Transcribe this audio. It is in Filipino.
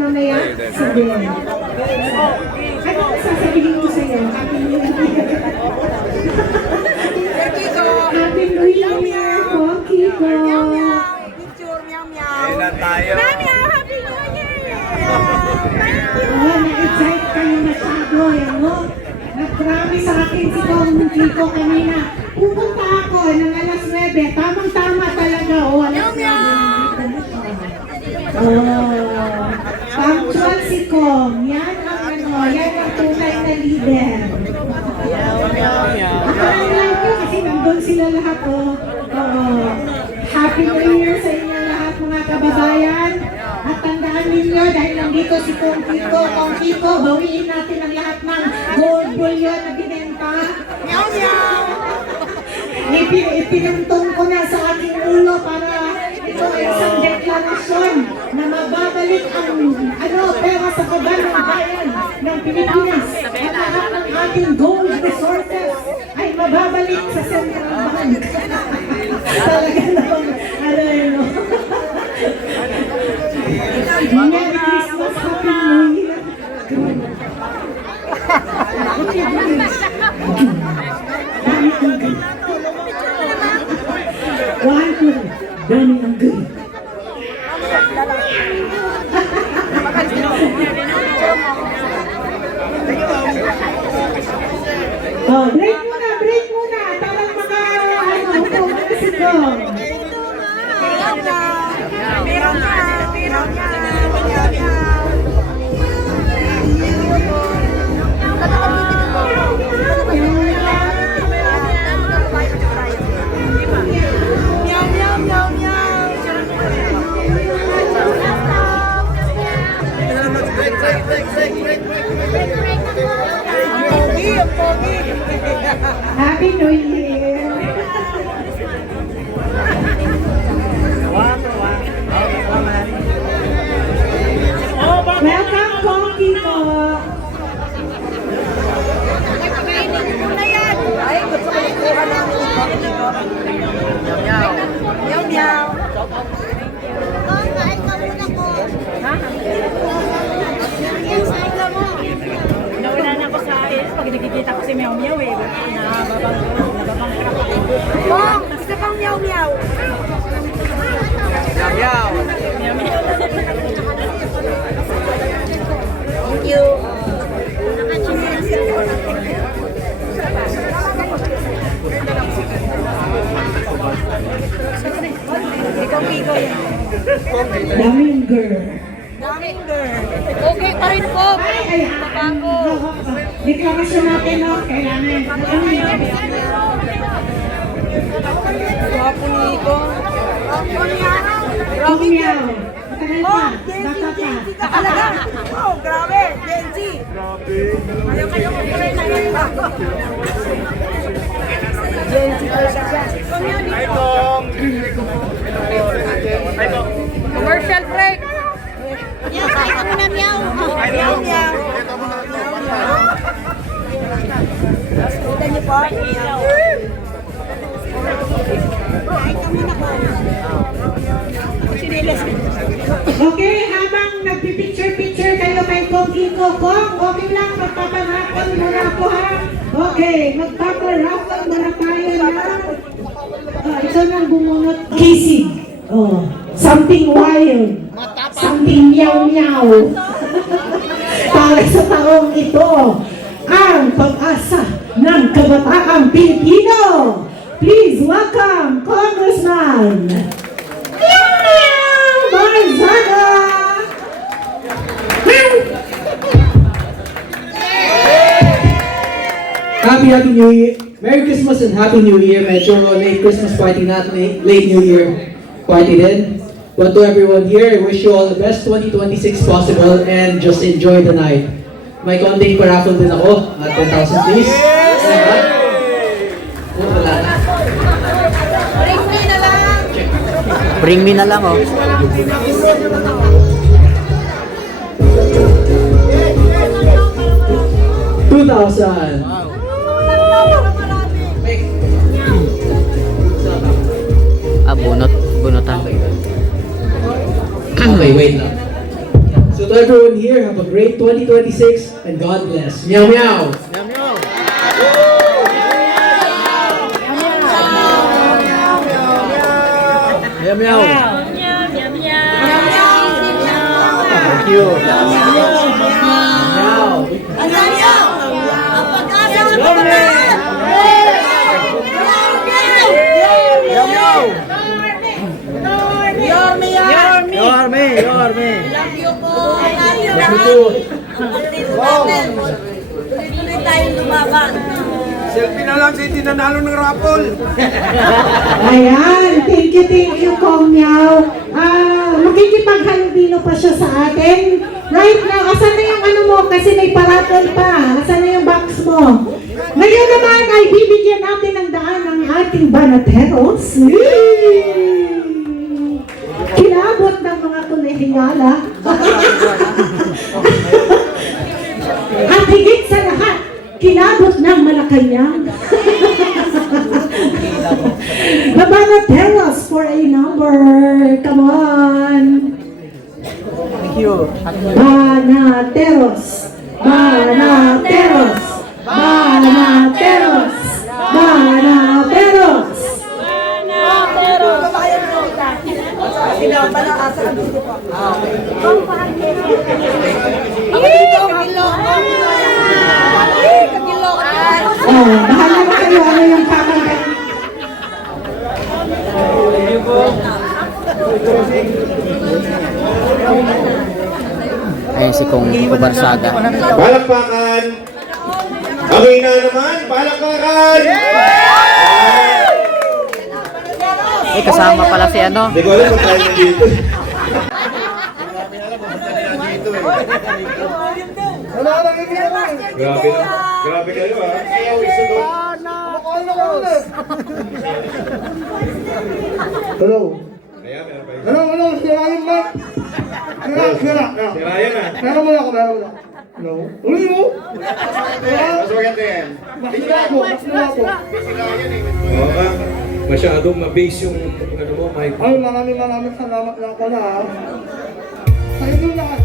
mamaya? Sabihin. Ano sasabihin ko sa'yo? Happy New Year. Happy New Year po, Kiko. Picture, meow meow. Kailan tayo? Happy New Year! Na-excite kayo masyado, ano? Nag-promise sa akin si Kiko kanina. Pupunta ako ng alas 9. Tamang-tama talaga. Alas 9. Punctual si Kong. Yan ang tunay na leader. Akala lang ko kasi nandun sila lahat, Happy New Year sa inyo lahat, mga kababayan. At tandaan ninyo, dahil nandito si Kong Kiko, bawiin natin ang lahat ng gold bullion na binenta. Meow meow! Ipinantong ko na sa aking ulo para ito ay isang deklarasyon na mababalik ang pera sa kaban ng bayan ng Pilipinas. At lahat ng ating gold resources ay mababalik sa Central Bank. Talaga naman, Merry Christmas, Happy New Year. Dami ang gay. Break muna. Parang maka-upo. Happy New Year! Welcome, Kongi po! Ay, gusto ko ikuha ng meow meow. Nawala na ako sa ayos pag nakikita ko si Meow Meow nababang trap ako. Bong, isa pang meow meow. Meow meow. Meow Meow. Thank you. Ikaw, Kiko. Daming girl. Daming girl. Okay pa rin po. Papango. Deklarasyon natin, no? Kailangan. Gwapo ni Iko. Kong Meow. Matagal pa. Bata pa. Talaga. Oh, grabe. Gen Z. Ayaw kayo ko pala na rin ba? Gen Z pala siya. Hi, Kong. Hi, Kong. Commercial break. Meow, kain ka muna, meow. Meow, meow. Kita niyo po. Meow. Kain ka muna po. Sinilas. Okay, habang nagpipicture-picture kayo kay Kong Kiko, okay lang, magpaparapan muna ako, ha? Okay, magpaparapan muna tayo na. Ito nang bumunot. Kisig. Something wild. Something meow-meow. Para sa taong ito, ang pag-asa ng kabataang Pilipino. Please welcome Congressman Meow-meow Marzaga! Happy New Year! Merry Christmas and Happy New Year! Medyo late Christmas party, not late New Year party din. But to everyone here, I wish you all the best 2026 possible and just enjoy the night. May konting paraffle din ako at 10,000 please. Wala na. Bring me na lang, oh. 2,000. Bunutan. Okay, wait lang. So to everyone here, have a great 2026 and God bless. Meow meow. Meow meow. Thank you. Meow. Ang pag-asa ng pagkakaan! Yorme. Love you po! Love you too. Ang partido natin, tuloy-tuloy tayong lumaban. Selfie na lang sa tinanalo ng rapol. Ayan, thank you, Kong Miao. Makikipaghalubilo pa siya sa atin. Right now, asan na yung ano mo? Kasi may paraton pa. Asan na yung box mo? Ngayon naman ay bibigyan natin ng daan ng ating banateros. Kilabot ng mga tulihingala. At higit sa lahat, kilabot ng Malacanang. The Banateros for a number. Come on. Thank you. Banateros. Banateros. Banateros. Banateros. Oh, bahala na kayo. Ano yung kakagay? Ayun si Kong Barsaga. Palakpakan. Okay na naman. Palakpakan. Eh, kasama pala si ano. Hindi ko alam kung tayo nandito. Grabe kayo ha. Ayaw isunod. Hello. Kaya meron pa yun. Hello, sirayan ba? Sira. Si Ryan ha. Meron mo ako. Hello. Uli mo? Mas maganda yan. Masira ako. Oo ka. Masyadong mabase yung ano mo, Mike. Ay, maraming salamat lang pala. Sa inyo lahat.